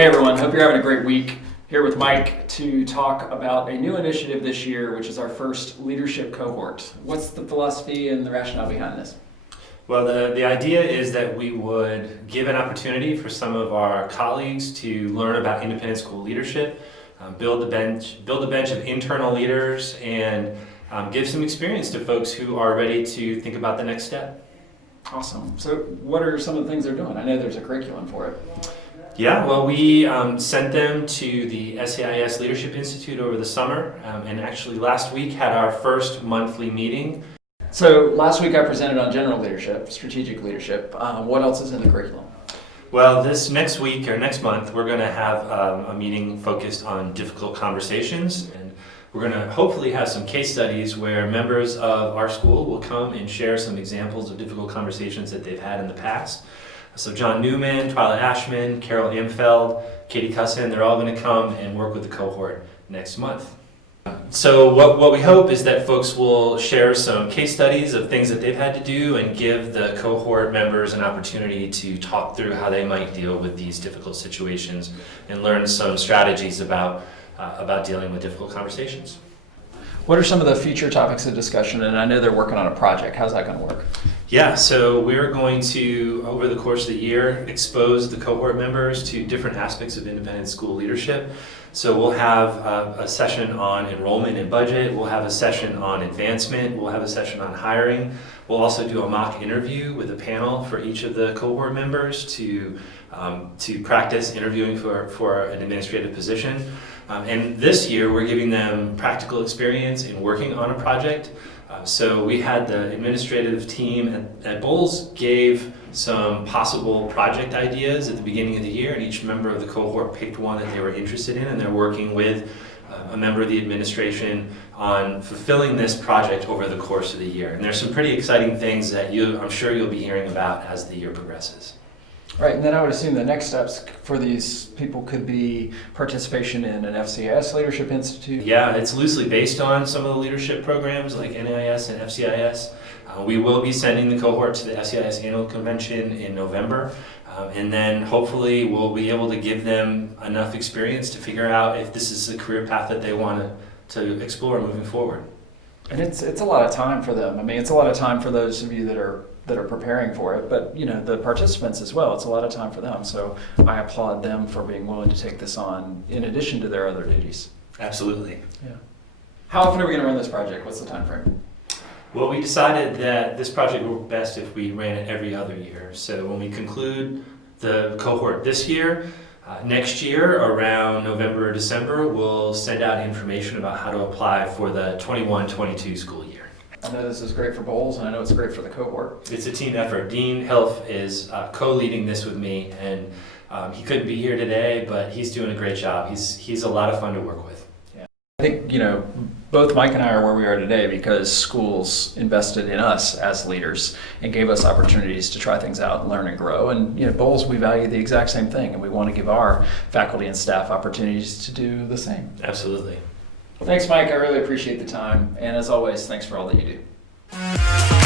Hey everyone, hope you're having a great week. Here with Mike to talk about a new initiative this year, which is our first leadership cohort. What's the philosophy and the rationale behind this? Well, the idea is that we would give an opportunity for some of our colleagues to learn about independent school leadership, build a bench of internal leaders, and give some experience to folks who are ready to think about the next step. Awesome. So what are some of the things they're doing? I know there's a curriculum for it. Yeah, well, we sent them to the FCS Leadership Institute over the summer, and actually last week had our first monthly meeting. So last week I presented on general leadership, strategic leadership. What else is in the curriculum? Well, this next week or next month, we're going to have a meeting focused on difficult conversations, and we're going to hopefully have some case studies where members of our school will come and share some examples of difficult conversations that they've had in the past. So John Newman, Twyla Ashman, Carol Imfeld, Katie Cussin, they're all going to come and work with the cohort next month. So what we hope is that folks will share some case studies of things that they've had to do and give the cohort members an opportunity to talk through how they might deal with these difficult situations and learn some strategies about dealing with difficult conversations. What are some of the future topics of discussion? And I know they're working on a project. How's that going to work? Yeah, so we're going to, over the course of the year, expose the cohort members to different aspects of independent school leadership. So we'll have a session on enrollment and budget, we'll have a session on advancement, we'll have a session on hiring. We'll also do a mock interview with a panel for each of the cohort members to practice interviewing for an administrative position. And this year we're giving them practical experience in working on a project. So we had the administrative team at Bowles gave some possible project ideas at the beginning of the year, and each member of the cohort picked one that they were interested in, and they're working with a member of the administration on fulfilling this project over the course of the year. And there's some pretty exciting things that I'm sure you'll be hearing about as the year progresses. Right, and then I would assume the next steps for these people could be participation in an FCS Leadership Institute. Yeah, it's loosely based on some of the leadership programs like NAIS and FCIS. We will be sending the cohort to the FCIS Annual Convention in November, and then hopefully we'll be able to give them enough experience to figure out if this is a career path that they want to explore moving forward. And it's a lot of time for them. I mean, it's a lot of time for those of you that are preparing for it, but the participants as well. It's a lot of time for them. So I applaud them for being willing to take this on in addition to their other duties. Absolutely. Yeah. How often are we going to run this project? What's the time frame? Well, we decided that this project would work best if we ran it every other year. So when we conclude the cohort this year, next year around November or December, we'll send out information about how to apply for the 21-22 school year. I know this is great for Bowles, and I know it's great for the cohort. It's a team effort. Dean Hilf is co-leading this with me, and he couldn't be here today, but he's doing a great job. He's a lot of fun to work with. Yeah. I think, both Mike and I are where we are today because schools invested in us as leaders and gave us opportunities to try things out and learn and grow. And Bowles, we value the exact same thing, and we want to give our faculty and staff opportunities to do the same. Absolutely. Thanks, Mike. I really appreciate the time. And as always, thanks for all that you do.